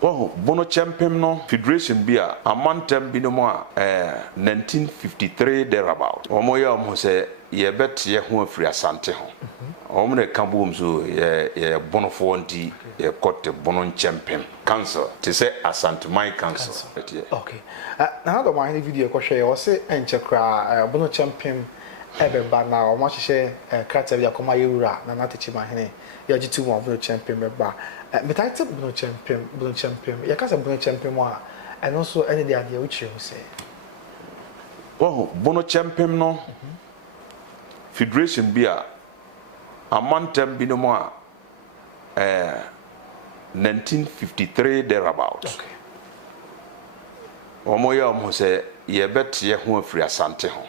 Oh, Bonokyenpem no Federation bia amantem bi no mo a 1953 thereabout. Omo ya omo se ye bet ye ho afiri Asante ho. Omo ne ka bom so ye bonofo nti ye kote Bonokyenpem council to say Asante my council. Okay. Na how do my video ko share o se enche kra Bonokyenpem ebeba na o mo hye krata bia koma yewura na natechi mahene ya jitu mo Bonokyenpem beba. Me title Bonokyenpem. Ya kasa Bonokyenpem a and also any the idea which you say. Oh, Bonokyenpem no Federation bia amantem bi no mo a 1953 thereabout. Okay. Omo ya omo se ye bet ye ho afiri Asante ho.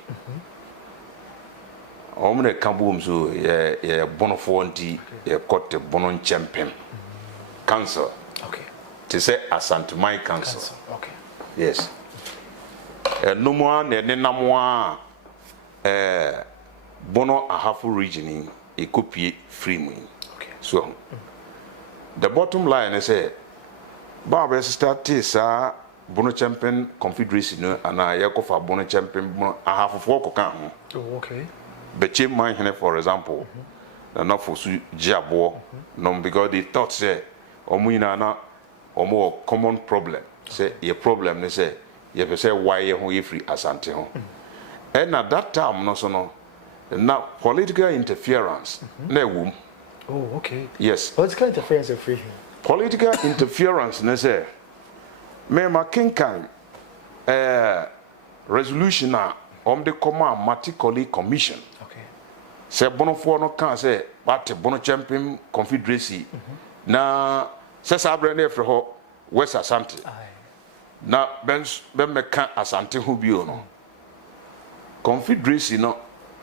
Omo ne ka bom so ye bonofo nti ye kote Bonokyenpem council. Okay. To say Asante my council. Okay. Yes. No more ne namwa Bono Ahafu region e copy free me. Okay. So the bottom line is say Baba start sa Bonokyenpem confederation and I yakofa Bonokyenpem Ahafu for kan. Oh, okay. Beche man here for example na for su jabo no because they thought say omuina na omo common problem say your problem they say you say why you ho free Asante ho and at that time no so no now political interference na wom. Oh, okay. Yes, Political interference is free. political interference na say me makinkan resolution na the command matically commission. Okay. Say bonofo no kan say party Bonokyenpem confederacy na say sabre na efre ho West Asante na ben meka Asante ho bio no confederacy no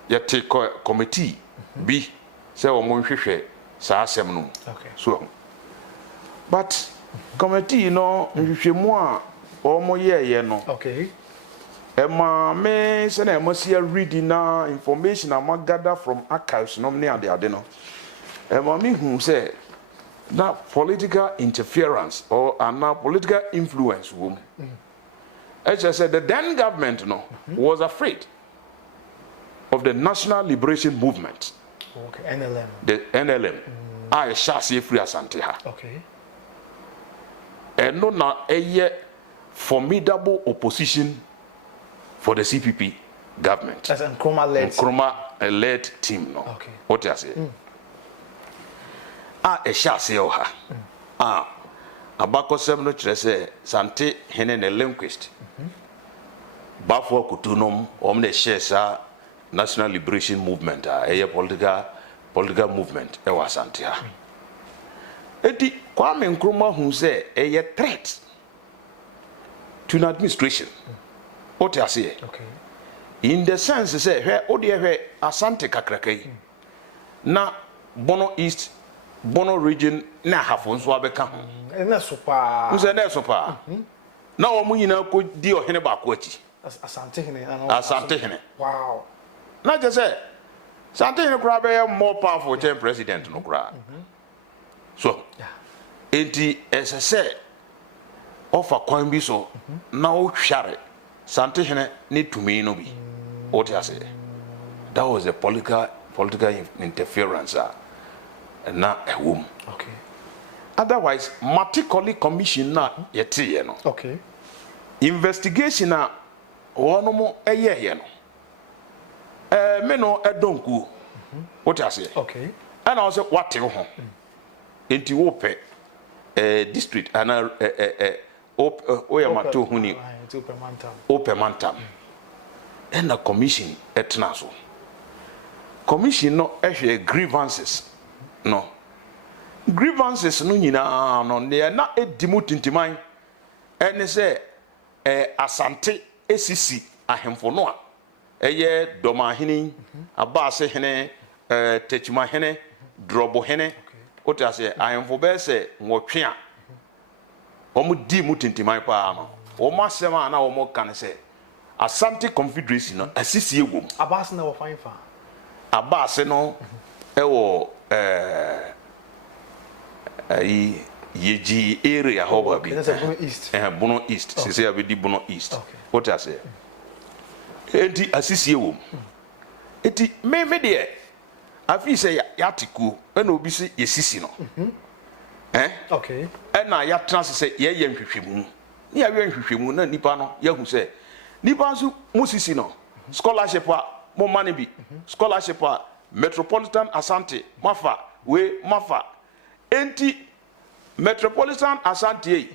ye take committee bi say o mo hwehwe sa asem no. Okay. So but committee no hwehwemu a o mo ye no. Okay. Emma me say na emosia reading na information I gather from archives no me ade no. Emma me hu say na political interference or na political influence wom. As I said, the then government no was afraid of the National Liberation Movement. Okay, NLM. The NLM. I shall see free Asante ha. Okay. And no na a formidable opposition for the CPP government. That's Nkrumah-led team no. Okay. What you say? A shall say oha. Abako sem no kire say Sante hene ne linguist. Bafo kutunom omne share sa National Liberation Movement a political movement e wa Asante ha. Eti Kwame Nkrumah hu say a threat to an administration. What you say? Okay. In the sense say where odi Asante kakrakai na Bono East Bono region na hafo nso abeka ho. Na sopa. Nse na sopa. Na wo munyina ko di ohene ba ko achi. Asante hene. Asante hene. Wow. Na je say Asante hene kura be more powerful than president no kura. So enti say offer kwan bi so na o hware Asante hene ni tumi no bi. What you say? That was a political interference na a womb. Okay. Otherwise, matically commission na yeti no. Okay. Investigation na ono mo eye no. Me no edonku. What you say? Okay. And I say what you ho. Enti wo pe district ana oyamato huni. Opemantam. And the commission etna so. Commission no ehwe grievances. No. Grievances no nyina no ne na edimu tintiman. Ene se Asante esisi ahemfo no a eye doma hene abase hene techuma hene drobo hene ota se ahemfo be se nwotwe a omo di mu tintiman pa no omo asema na omo kan se Asante confederation no asisi egwom abase na wo fine fa abase no ewo yeji area ho ba bi Bono East Bono East se say abedi Bono East what I say enti asisi ewom enti me de afi say yatiku na obi se yesisi no okay na ya trans say ye nhwehwemu ni ya nhwehwemu na nipa no ya hu say nipa so musisi no scholarship a mo mane bi scholarship a Metropolitan Ashanti mafa enti Metropolitan Ashanti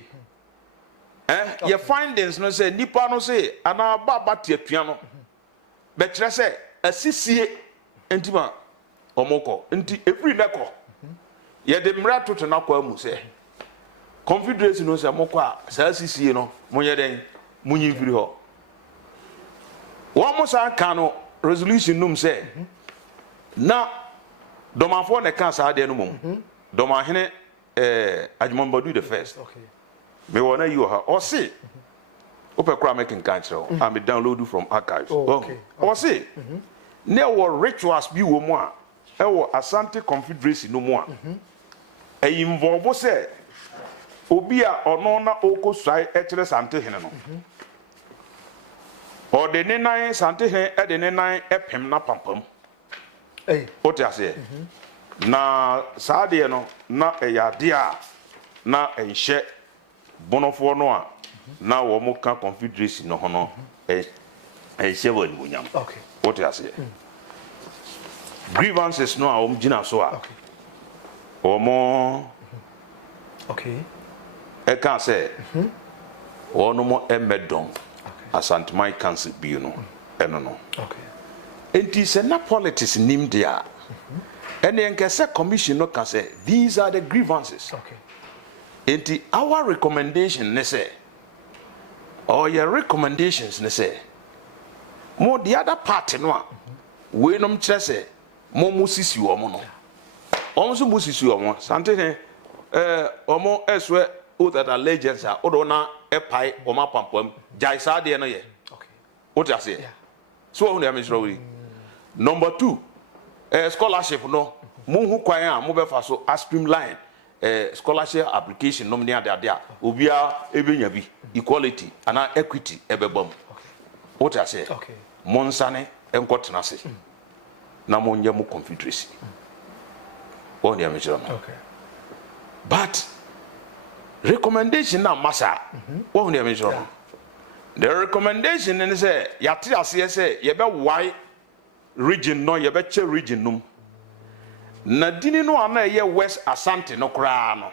your findings no say nipa no say ana baba tiatua no be kire say asisie enti ma omoko enti every neko ye de mra toto na kwa mu say confederation no say moko a sa asisie no monye den munyi mfiri ho wo mo sa kan no resolution num say na domafo ne kan sa de no mum domahene Ajmombadu the first okay me wona you ha o say open kra making kan kire o am download from archives okay o say ne wo rituals bi wo mu a e wo Asante Confederation no mu a e involve say obi a ono na okosai e kire Sante hene no o de ne nan Sante hene e de ne nan epem na pampam what you say na saade no na eyade a na enhye bonofo no a na wo mo ka confederation no ho no enhye wani munyam okay what you say grievances no a gina so a okay okay e kan say wo no mo emedon Asante my council bi no eno no okay enti se na politics nim dia and the Nkese Commission no can say these are the grievances. Okay. And our recommendation ne say, or your recommendations ne say, more the other party no, we no say, more musisi omo no, almost musisi omo. Something omo eswe oath at allegiance a odona epai oma pampam jaisa de no ye. Okay. What I say? So on the number 2. Scholarship no munhu kwan a mo be fa so asprim line scholarship application no me ade obia ebenya bi equality ana equity ebebam what I say okay monsane enkotena se na monye mo confederacy on ya mejira okay but recommendation na masa on ya mejira the recommendation is say yati ase say ye be why region no ye beche region num na dini no ana ye West Asante no kra no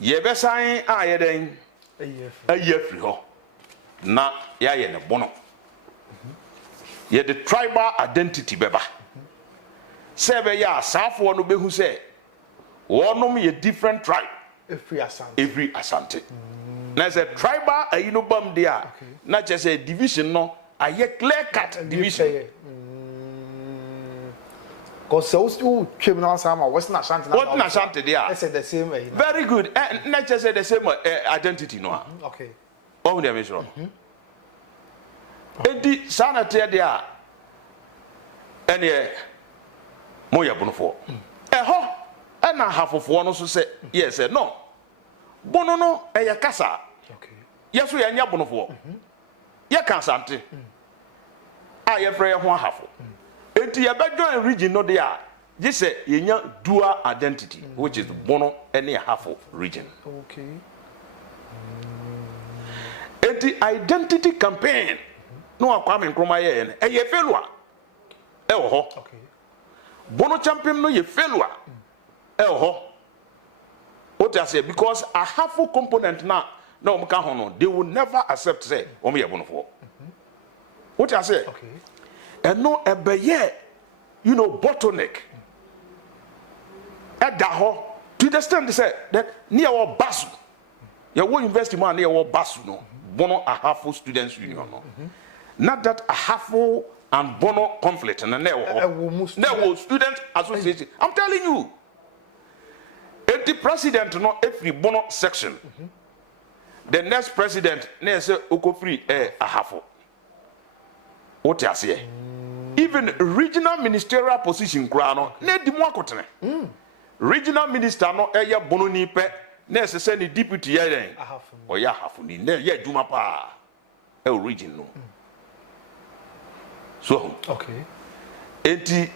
ye be san a ye den ayefri ho na ya ye ne bono ye the tribal identity beba se be ya asafo no behu se wonom ye different tribe every Asante na se tribal ayino bam dia na che se division no aye clear cut division because so criminal sama Western Ashanti what Ashanti they are say the same very good not just say the same identity no okay oh they measure edi sanate they are ene moya bonofo ho na hafofo no so say yes no bono no e kasa okay yeso ya nya bonofo ye kan Asante a ye frɛ ho hafo enti ye be join region no there just say yenya dual identity which is bono any half of region okay enti identity campaign no akwame nkroma ye ye failure e wo ho okay Bonokyenpem no ye failure e wo ho what I say because a half component na omka ho no they will never accept say omo ye bonofo what I say okay and no ebeye you know bottleneck edaho to the extent they say that near our basu your university man near our basu no bono a half students union no not that a half and bono conflict and now student association I'm telling you the president no every bono section the next president na say okofri a half what you say even regional ministerial position kra no na di mu akotene regional minister no eye bono ni pe nurse say ni deputy ya den o ya hafuni na ya adwuma pa e region no so okay enti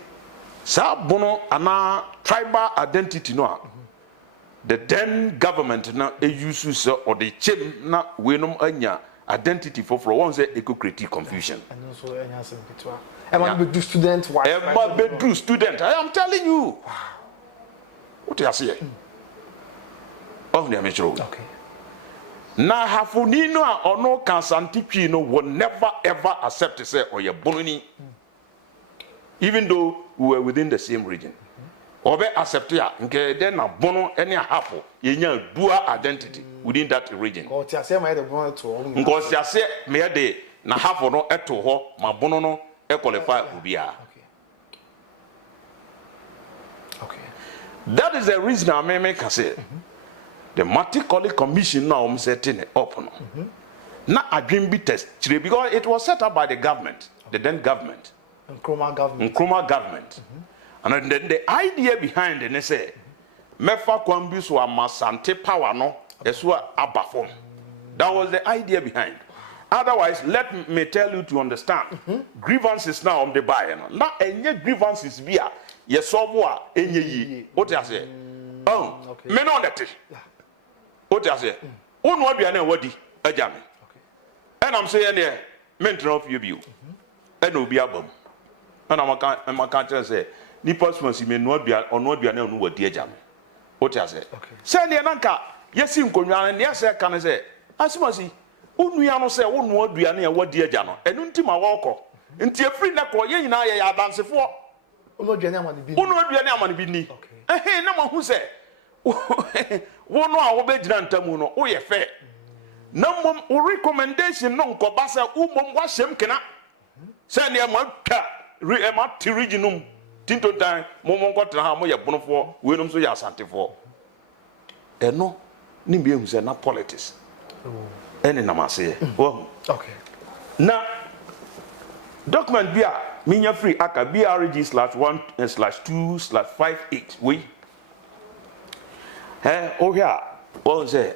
sa bono ana tribal identity no a the then government na e use so or the chem na we no anya identity for one say e go create confusion and also anya some bitwa e ma be do student wise e ma be do student I am telling you what you say oh ne amechro okay na hafuni no a ono kan santipwi no will never ever accept say oye bononi even though we were within the same region obe accept ya nke den na bono any hapo yenya dual identity within that region ko ti ase ma de bono to ngo ti ase me de na hapo no eto ho ma bono no e qualify ubia okay that is the reason I make say the Maticoli Commission now setting it up no na adwin bi test because it was set up by the government the then government Nkrumah government and then the idea behind it say mefa kwambi so amasante power no eso abafom that was the idea behind otherwise let me tell you to understand grievances now on the buy no na enye grievances bia ye solve a enye yi what you say oh okay. me no that what you say onu aduane wadi agya me and I'm saying there mention of you bi and obi abam and I'm can't say ni possible me no aduane onu aduane onu wadi agya me what you say say ne nanka yesi nkonwa ne yesi kan say asimasi onua no say onu aduane e wadi agya no enu ntima woko nti afri na ko ye nyina ye adansefo onu aduane amane bi ni na mo hu say wono a wo be gina ntamu no wo ye fe na mom wo recommendation no nkoba say umom wa hyem kena say ne ma twa ma ti regionum tinto dan mom nkotra ha mo ye bonofo we nom so ye asantefo eno ni bi ehu say na politics ene na mase wo okay na document bia minya free aka BRG/1/2/58 we oh here what say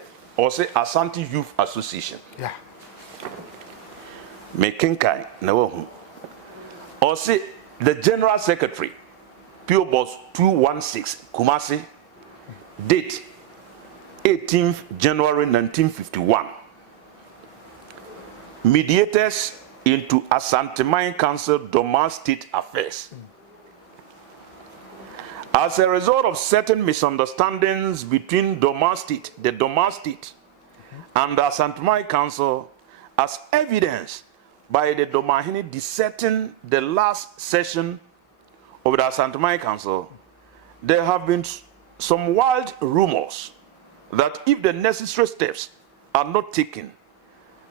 Ashanti Youth Association yeah making kind na wo or say the general secretary PO Box 216 Kumasi date 18th January 1951 mediators into Ashanti Mine Council Doma State Affairs. As a result of certain misunderstandings between Doma State, the Doma State, and the Ashanti Mine Council, as evidenced by the Domahini dissenting the last session of the Ashanti Mine Council, there have been some wild rumors that if the necessary steps are not taken,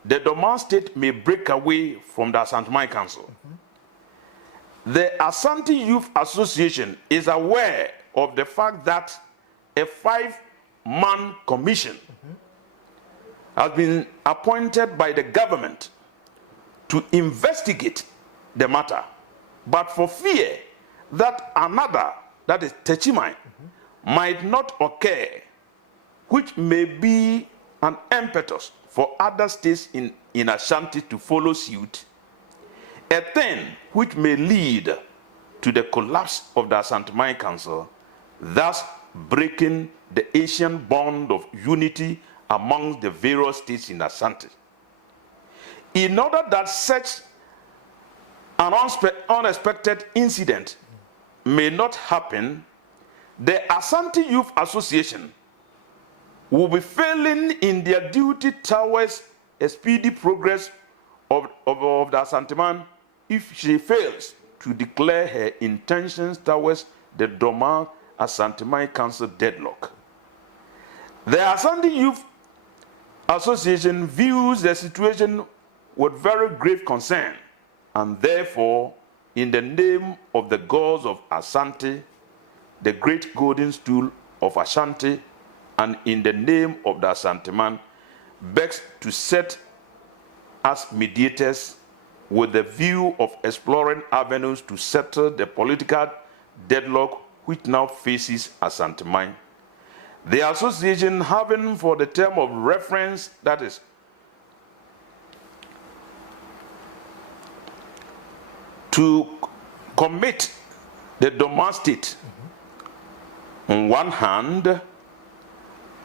the Doma State may break away from the Ashanti Mine Council. The Ashanti Youth Association is aware of the fact that a 5-man commission has been appointed by the government to investigate the matter, but for fear that another, that is Techimai, might not occur, which may be an impetus for other states in Ashanti to follow suit, a thing which may lead to the collapse of the Ashanti Mine Council, thus breaking the ancient bond of unity among the various states in Ashanti. In order that such an unexpected incident may not happen, the Ashanti Youth Association will be failing in their duty towards a speedy progress of the Ashanti Man if she fails to declare her intentions towards the Doma Ashanti Mine Council deadlock. The Ashanti Youth Association views the situation with very grave concern, and therefore, in the name of the gods of Ashanti, the great golden stool of Ashanti, and in the name of the Ashanti Man, begs to set as mediators with the view of exploring avenues to settle the political deadlock which now faces Ashanti Mine. The association having for the term of reference, that is, to commit the Doma state on one hand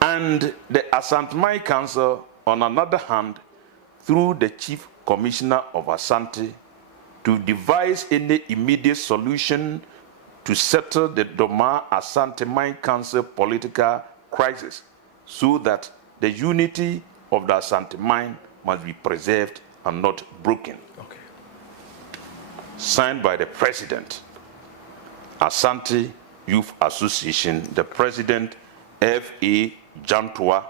and the Ashanti Council on another hand through the Chief Commissioner of Ashanti to devise any immediate solution to settle the Doma Ashanti Council political crisis so that the unity of the Ashanti mine must be preserved and not broken. Okay. Signed by the President, Ashanti Youth Association, the President F.A. Jantua,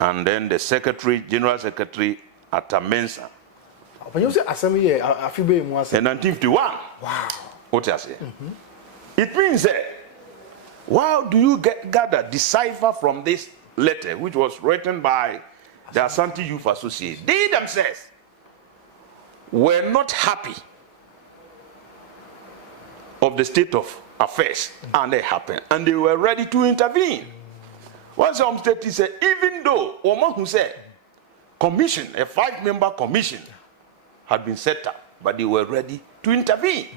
and then the Secretary, General Secretary Atamensa. When you say assembly, I feel very much. In 1951. Wow. What you say? It means that, how do you gather, decipher from this letter, which was written by the Ashanti Youth Association? They themselves were not happy of the state of affairs, and they happened, and they were ready to intervene. Once some state said, even though Oman who said commission, a 5-member commission, had been set up, but they were ready to intervene.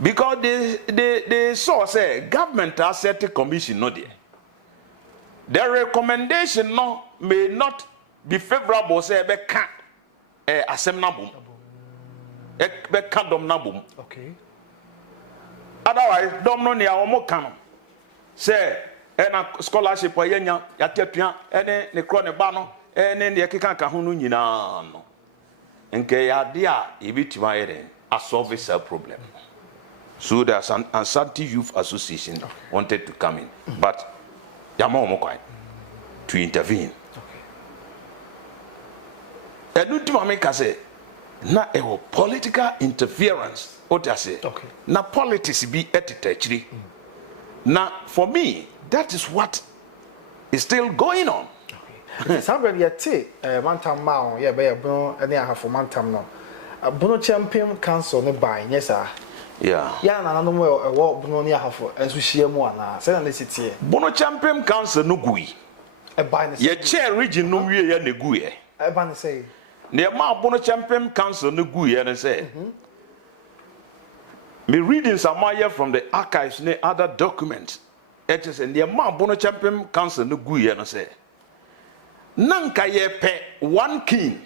Because they saw, say, government has set a commission, not there. Their recommendation no, may not be favorable, say, okay. Otherwise, don't know near or canon. Say, a scholarship or yenya, yatetia, any the crone bano, any the Kikan Kahunu, no. And Kayadia, if it a solve a problem. So there's an Ashanti Youth Association wanted to come in, but Yamo Mokai to intervene. And do to make us say, na a political interference. What I say? Okay. Na politics be edited. Now, for me, that is what is still going on. Somebody yet say, Mantam Mao, yeah, by a bro, and they have for Mantam no. A Bonokyenpem Council no buy, yes, sir. Yeah. Yeah, and I don't know a walk Bononia have for as we share more now. Say, and this here. Bonokyenpem Council no gui. A buy the chair region no we ya negui. I ban say. Near Ma Bonokyenpem Council no gui and say. Me reading some more from the archives and other documents. It is in the Ma Bonokyenpem Council no gui and say. Nanka ye pe one king.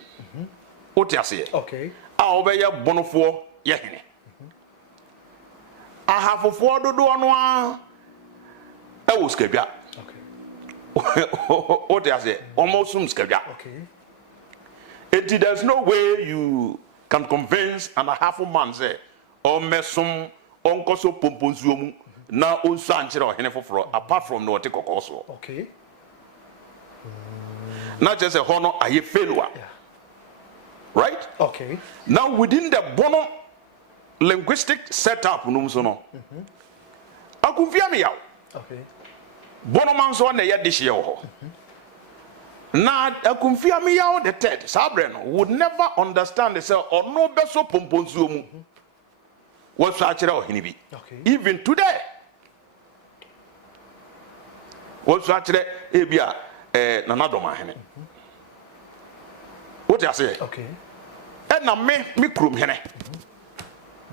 What you say? Okay. I'll be your bonofo yehine. I have a 4 do one. I was skebia. Okay. What you say? Almost some skebia. Okay. There's no way you can convince and a half a man say, or mesum, onkoso pomponzuum, na unsanchero or henefofro, apart from no take also. Okay. Not just a honor, a failure. Right? Okay. Now within the Bono linguistic setup, no. I confirm me out. Okay. Bono man's one year this year. Now I confirm me out the third. Sabreno would never understand the cell or no beso pomponzum. What's such a hinibi? Okay. Even today. What's such a ebia nanado mahene. What you say? Okay. And now me krum hene.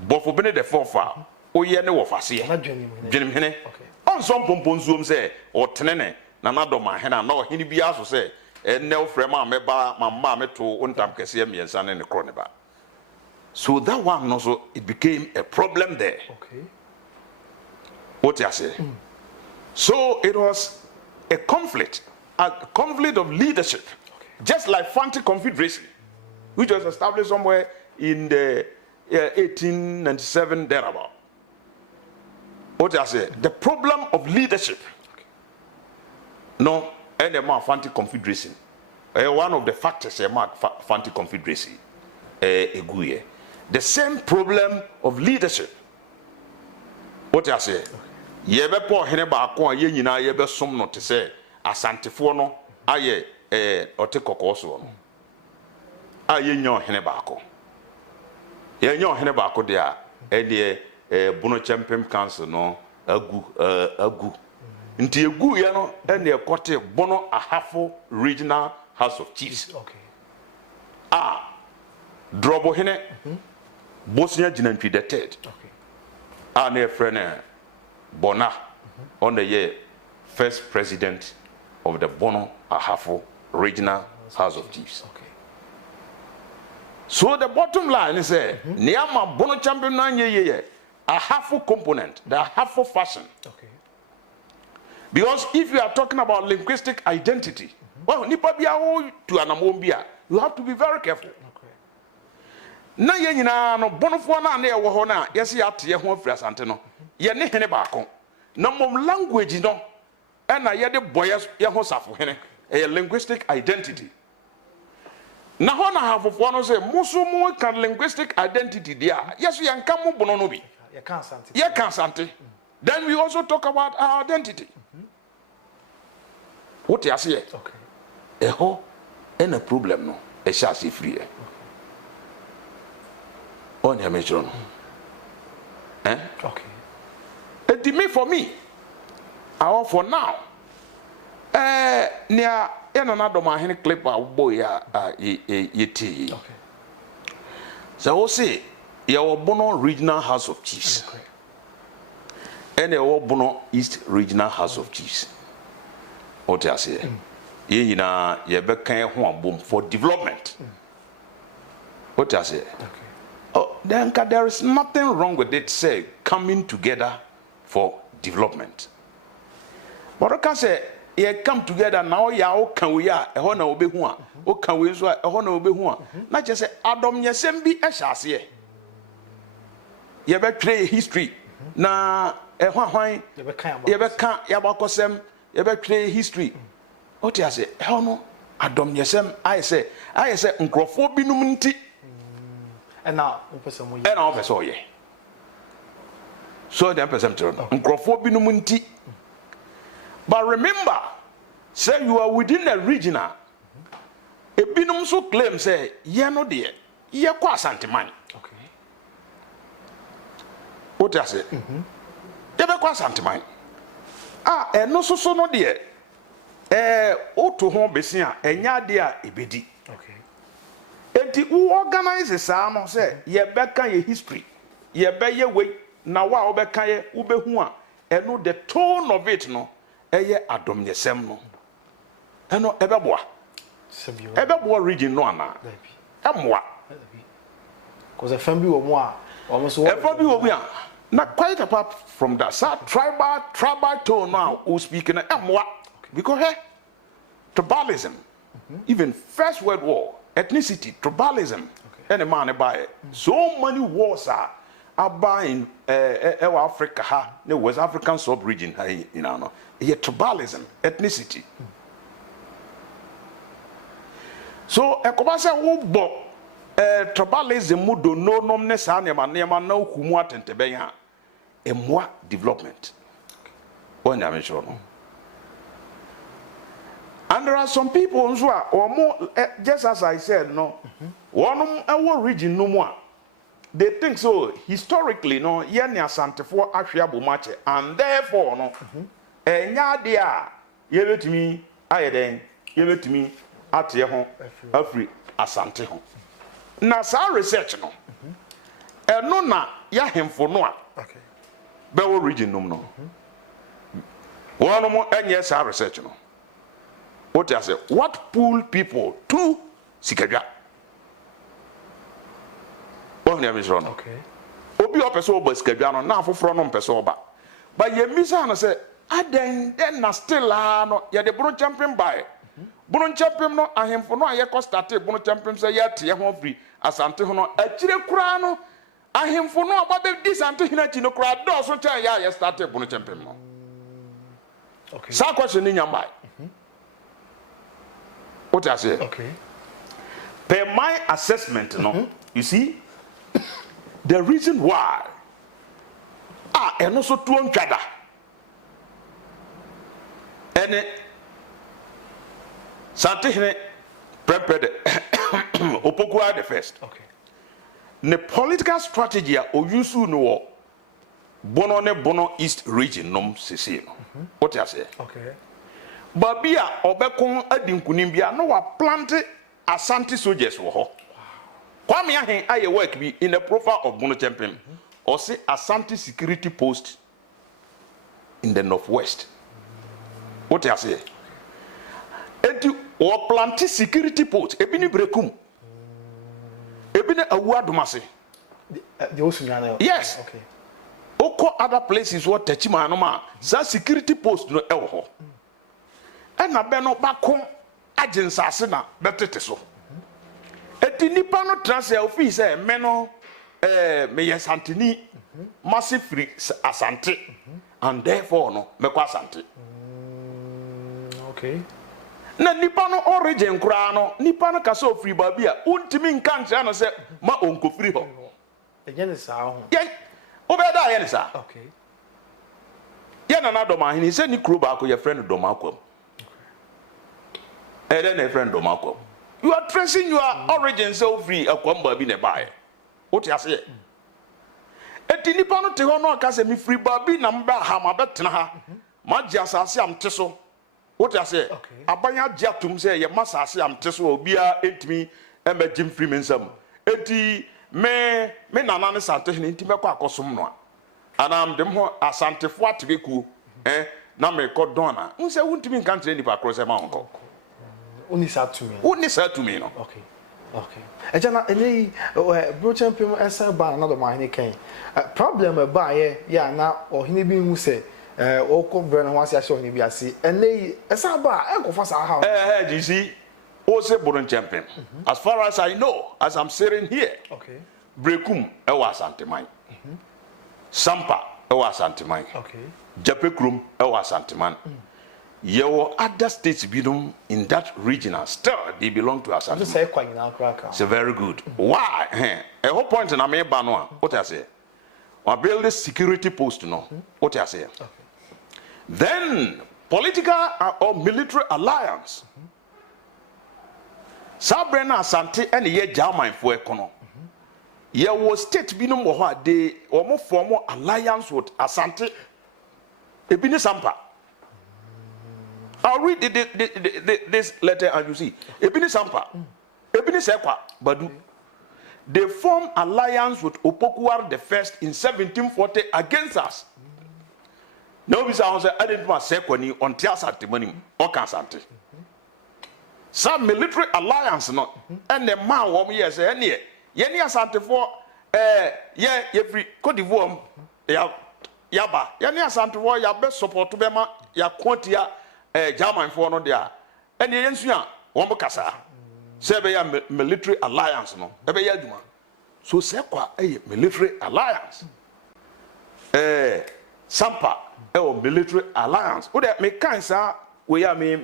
But for bene the fofa, o ye ne wofase. Not dream hene. Okay. On some pomponzum say or tenene nanado mahena no hini bia so say and no frema meba mama me to untam kese miensa ne kroneba. So that one also it became a problem there. Okay. What you say? So it was a conflict of leadership. Just like Fanta Confederacy, which was established somewhere in the 1897 thereabout. What I say? The problem of leadership. No, and the Fanta Confederacy. One of the factors Fanta Confederacy. The same problem of leadership. What I say? Yebe po hene ba ko ye nyina yebe som no te say asantefo no aye ote kokoso no aye nyo hene ba ko ye nyo hene ba ko dia e de Bonokyenpem Council no agu nti egu ye no e na ekote Bono Ahafo Regional House of Chiefs. Okay. Drobo hene Bosnia Jinantwi the third. Okay. Na friend Bona on the year first president of the Bono Ahafo Regional House of Chiefs. Okay. So the bottom line is Niama Bonokyenpem na ye Ahafo component, the Ahafo fashion. Okay. Because if you are talking about linguistic identity, well, nipa bia to anamombia, you have to be very careful. Okay. Na ye nyina no bonofo na na ye wo ho na yes ya te ye ho afiri Asante no. Ye ne hene baako. Na mom language no e na ye de boye ye ho safo hene. A linguistic identity. Na ho na hafofo no say muso mu kan linguistic identity dia. Yes we anka mo bono no bi. Ye kan Asante. Ye kan Asante. Then we also talk about our identity. What you say? Okay. Eho, any problem no? A chassis free. On your mission. Eh? Okay. It me for me. For now. Near another man clip boy yeti. Okay. So we say your Bono Regional House of Chiefs. Okay. And your Bono East Regional House of Chiefs. What you say? Ye na ye be kan ho abom for development. What you say? Okay. Oh, then there is nothing wrong with it. Say coming together for development. But I can say ye come together now. Ya o kan we ya e ho na obehu a o kan we so e ho na obehu a na che say adom nyesem bi e hyase ye. Ye be tray history na e ho ahwan ye be kan ya ba kosem. You better play history. What you say? How no? Adom yesem. I say nkrofo binum nti. And now, person we. And now, person ye. So the person tell nkrofo binum nti. But remember, say you are within a regional. A binum so claim say ye no there. Ye kwa Asante man. Okay. What you say? Ye be kwa Asante man. No so no de oto ho besia enya de a ebedi. Okay. Enti who organize saa no say ye beka ye history ye be ye we na wa wo beka ye wo behu a eno the tone of it no eye adom yesem no eno ebeboa ebeboa region no ana emoa cause a family wo mo a almost a family wo bi a. Now, quite apart from that, tribal tone now who speaking because tribalism, even First World War, ethnicity, tribalism, any man buy so many wars are buying Africa, the West African sub-region, you know, tribalism, ethnicity. So, a commercial who bought. Tribalism mudo no nomness anema no humu atente benya emwa development. When I mention no. And there are some people who are or more just as I said no. One our region no more. They think so historically no ye ne Asante for ahweabo mache and therefore no enya de a ye betumi ayeden ye betumi ate ho afri Asante ho. Na sa research no eno na ya hemfo no a okay be wo region num no one mo enye sa research no what you say what pull people to sikadwa what na me no okay obi o pese oba sikadwa no na afoforo no pese oba but ye misa no say aden den na still no ye de Bonokyenpem buy Bonokyenpem no ahemfo no aye ko start Bonokyenpem say ye te ho free Asante ho no akire kura no ahemfo no aba be di Asante hina chi no kura do so chan ya ye start Bonokyenpem no okay sa question ni nyamba what I say okay per my assessment no you see the reason why and also to ntwada ene Asante hine prepared Opoku the first. Okay. The political strategy o use no Bono ne Bono East region nom sisi no. What you say? Okay. Babia obekon adinkunim bia no wa plant Ashanti soldiers wo ho. Kwame ahen aye work bi in the profile of Bonokyenpem. Or say Ashanti security post in the northwest. What you say? Enti or plant security post ebi ni brekum. Ebi ne awuadomase. The Osunyana. Yes. Okay. Oko other places what techima no ma sa security post no ewo ho. E na be no bako aginsase na betete so. Eti nipa no transfer ofi say me no me yesantini massive free Asante and therefore no me kwa Asante. Okay. Na nipa no origin kura no nipa no kasa ofiri ba bia untimi nka ntra no say ma onko free ho. Again is how. Ye obeda ye ne sa. Okay. Ye na doma hini say ni kuro ba ko ye friend doma akwam. Okay. Then a friend doma akwam. You are tracing your origin so free akwam ba bi ne bae. What you say? Eti nipa no te ho no aka say me free ba bi na mba ha ma betena ha. Ma ji asase am te so. What you say? Okay. Abanya jatum say ye masase am te so obia entimi emba jim free mensam. Eti me nana ne sante hini nti mekọ akosom no anam dem ho asantefo atebeku na me ko dona nse wuntimi nka ntre nipa kro se ma honko Oni sa to me no. Okay. Okay. Ejana eni Bonokyenpem esa ba na do ma hini kan problem ba ye ya na ohini bi hu se oko bre no wase ahye ohini bi ase eni esa ba enkofa sa ha you see Ose Bonokyenpem. As far as I know, as I'm sitting here, okay. Brekum ewa Santimai. Sampa ewa Santimai. Okay. Japekrum ewa Santiman. Yewo other states bidum in that region still they belong to Ashanti. It's very good. Why? A whole point in Ame Banwa. What I say? I build this security post no. What I say? Okay. Then political or military alliance. Sabrina Asante and ye German for econo. Ye was state binum wo de omo form alliance with Asante. Ebini Sampa. I'll read this letter and you see. Ebini Sampa. Ebini Sekwa Badu. They formed alliance with Opokuwar the First in 1740 against us. No, we say I didn't want Sekwa ni on Asante money or Asante. Some military alliance no and the man wom yes any ye Asante for ye free Cote d'Ivoire yaba ye Asante for ya best support to bema ya quantia German for no there and ye nsua wom kasa say be ya military alliance no e be ya adwuma so say kwa military alliance Sampa military alliance wo de me kan sa we ya me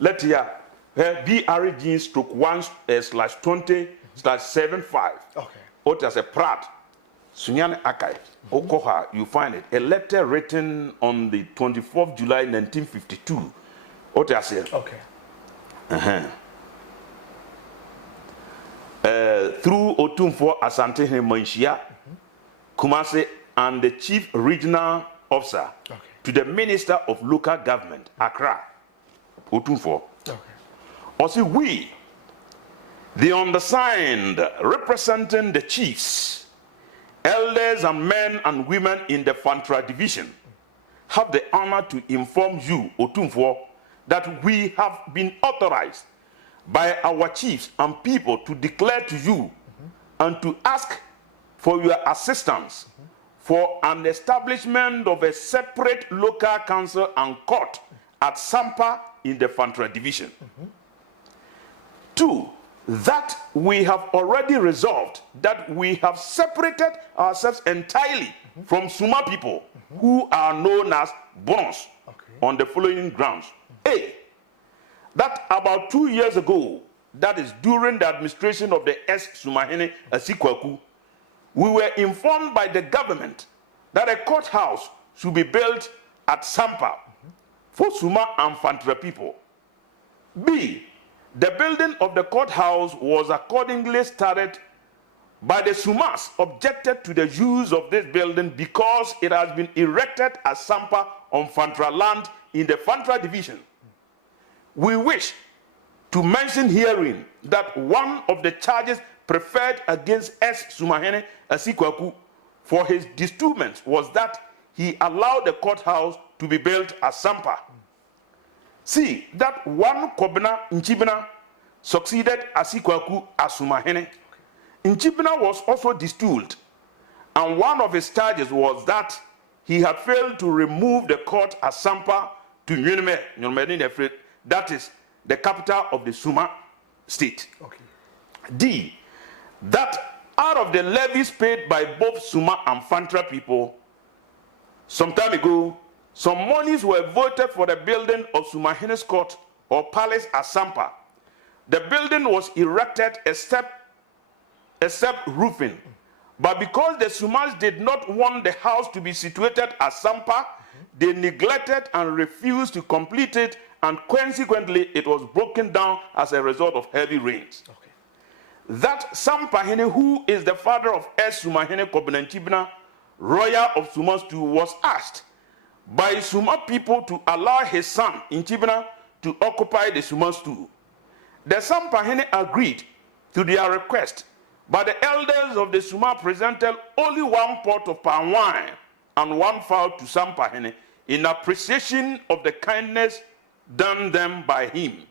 let here BRG/1/20/75. Okay. What as a Pratt Sunyane Akai. Okoha, you find it. A letter written on the 24th July 1952. What I say? Okay. Through Otumfo Asante Manshia, Kumase, and the Chief Regional Officer to the Minister of Local Government, Accra. Otumfo. Okay. Also, we, the undersigned, representing the chiefs, elders, and men and women in the Fanta division, have the honor to inform you, Otumfo, that we have been authorized by our chiefs and people to declare to you and to ask for your assistance for an establishment of a separate local council and court at Sampa in the Fanta division. 2, that we have already resolved that we have separated ourselves entirely from Suma people who are known as Bonos on the following grounds. A, that about 2 years ago, that is during the administration of the ex-Sumahene Asikwaku, we were informed by the government that a courthouse should be built at Sampa for Suma and Fanta people. B, the building of the courthouse was accordingly started But the Sumas objected to the use of this building because it has been erected as Sampa on Fantra land in the Fantra division. We wish to mention herein that one of the charges preferred against S. Sumahene Asikwaku for his disturbance was that he allowed the courthouse to be built as Sampa. See that one Kobina Nchibina succeeded Asikwaku as Sumahene. Nchibina was also disturbed, and one of his charges was that he had failed to remove the court as Sampa to Nyume, that is the capital of the Suma state. Okay. D, that out of the levies paid by both Suma and Fantra people, some time ago, some monies were voted for the building of Sumahene's court or palace at Sampa. The building was erected except roofing. But because the Sumas did not want the house to be situated at Sampa, they neglected and refused to complete it, and consequently it was broken down as a result of heavy rains. Okay. That Sampahene, who is the father of S. Sumahene Kobinanchibina, royal of Sumas II, was asked by Suma people to allow his son Nchibina to occupy the Sumas II. The Sampahene agreed to their request, but the elders of the Suma presented only one pot of palm wine and one fowl to Sampahene in appreciation of the kindness done them by him.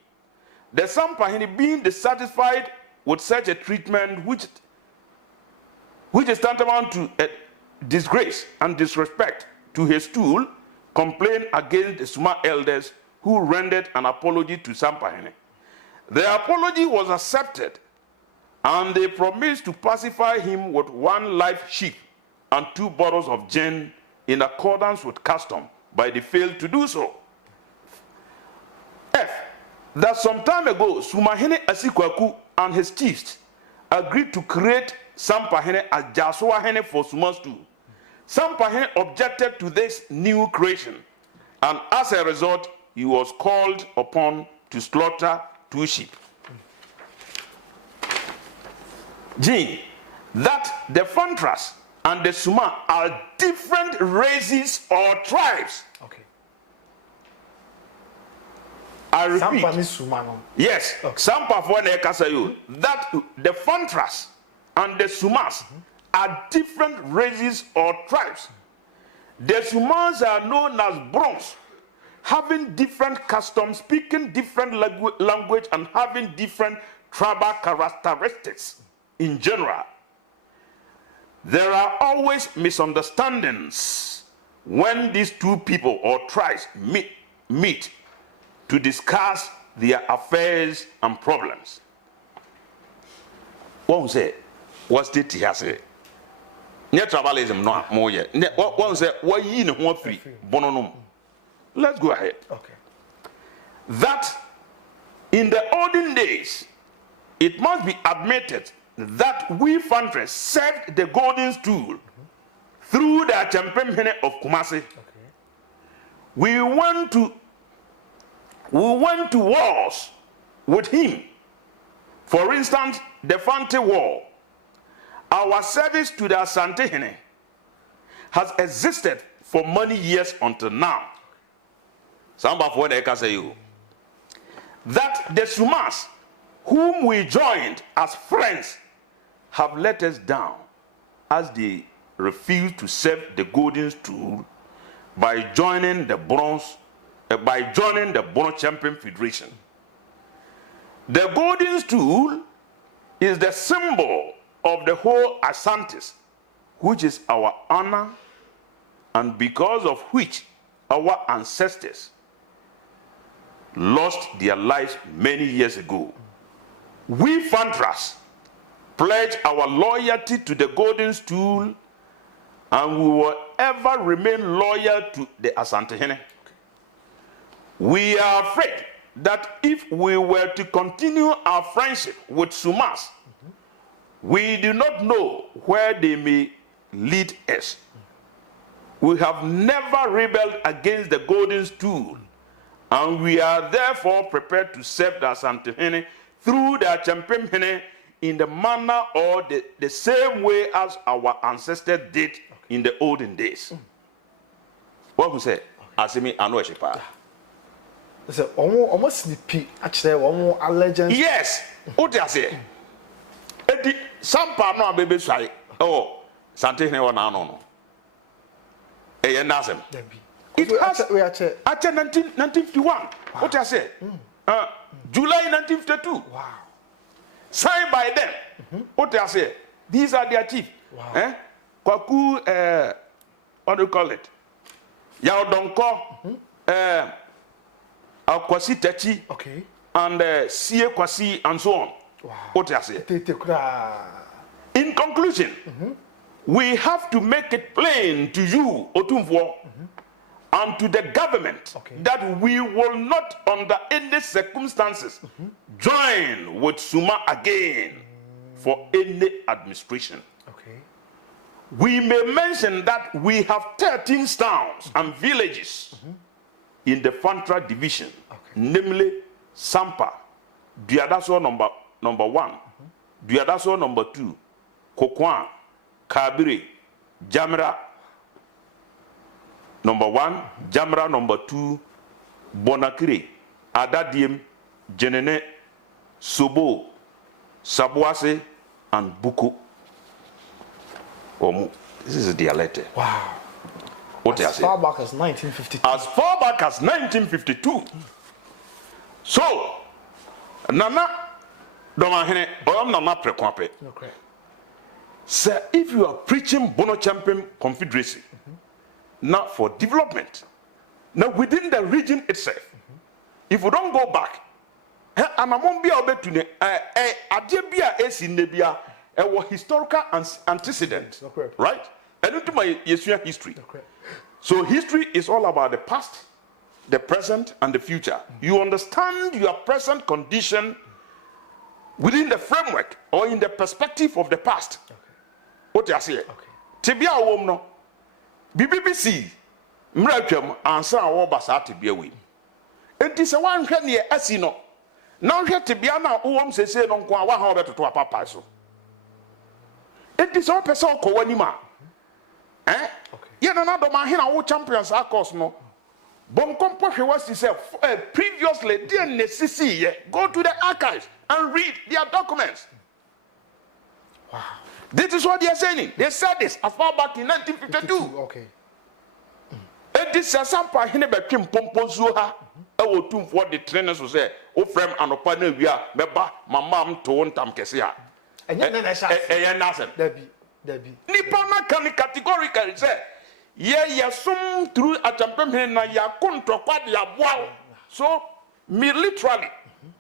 The Sampahene, being dissatisfied with such a treatment, which is tantamount to a disgrace and disrespect to his stool, complained against the Suma elders, who rendered an apology to Sampahene. The apology was accepted, and they promised to pacify him with one live sheep and 2 bottles of gin in accordance with custom, but they failed to do so. F, that some time ago, Sumahene Asikwaku and his chiefs agreed to create Sampahene as Jaswahene for Sumas II. Sampahene objected to this new creation, and as a result, he was called upon to slaughter 2 sheep. G, that the Fantras and the Suma are different races or tribes. Okay. I repeat. Sampa ni Suma no. Yes. Okay. Sampa for the Kasayu. That the Fantras and the Sumas are different races or tribes. The Sumas are known as Bronze, having different customs, speaking different language, and having different tribal characteristics. In general, there are always misunderstandings when these 2 people or tribes meet to discuss their affairs and problems. One say, what's the tea? Let's go ahead. Okay. That in the olden days, it must be admitted that we Fantras served the golden stool through the Bonokyenpem of Kumasi. Okay. We went to wars with him. For instance, the Fante War. Our service to the Ashanti has existed for many years until now. Somebody can say you that the Sumas, whom we joined as friends, have let us down as they refuse to serve the golden stool by joining the Bonokyenpem Federation. The golden stool is the symbol of the whole Ashantis, which is our honor, and because of which our ancestors lost their lives many years ago. We Fantras pledge our loyalty to the golden stool, and we will ever remain loyal to the Ashanti. We are afraid that if we were to continue our friendship with Sumas, we do not know where they may lead us. We have never rebelled against the golden stool, and we are therefore prepared to serve the Ashanti through the Bonokyenpem in the manner or the same way as our ancestors did in the olden days. What we say? Asimi Anoeshipa. So almost snippy, actually, almost allegiance. Yes, what do I say? Sampa no baby say, oh, Sante ne wana no. Eh, Nasem. It has actually 1951. What I say? July 1952. Wow. Signed by them. What I say? These are their chief. Wow. Kwaku, what do you call it? Yao Donko, Akwasi Techi, okay, and Sie Kwasi, and so on. Wow. What I say? In conclusion, we have to make it plain to you, Otumvo, and to the government that we will not, under any circumstances, join with Suma again for any administration. Okay. We may mention that we have 13 towns and villages in the Fanta division, namely Sampa, Duadaso number 1, Duadaso number 2, Kokwan, Kabiri, Jamra number 1, Jamra number 2, Bonakiri, Adadiem, Jenene, Sobo, Sabuase, and Buku. This is their letter. Wow. What as far back as 1952. As far back as 1952. So, Nana Domahene, or Nana Prequape. Okay. Sir, if you are preaching Bonokyenpem Confederacy, not for development, now within the region itself, if we don't go back, and I won't be able to Adebia is in Nebia, a historical antecedent, right? And into my history. So history is all about the past, the present, and the future. You understand your present condition within the framework or in the perspective of the past. What you say? Tibia womno, BBC, Mrakem, answer our basa tibia we. It is a one near Asino. Now here Tibiana, whom say no kwa 100 to a papa so. It is all person kowanima. Eh? Yet another man here, our champions are course no. Bonkompo was to say previously, dear Nesisi, go to the archives and read their documents. Wow. This is what they are saying. They said this as far back in 1952. Okay. It is a sample in the Kim Pompozuha. I will tune for the trainers who say, oh, frame and opana, we are, Beba, my mom to one time Kessia. And then I said, Debbie. Nipana can categorically say, yeah, some through a champion, ya contra quad ya wow. So, me literally,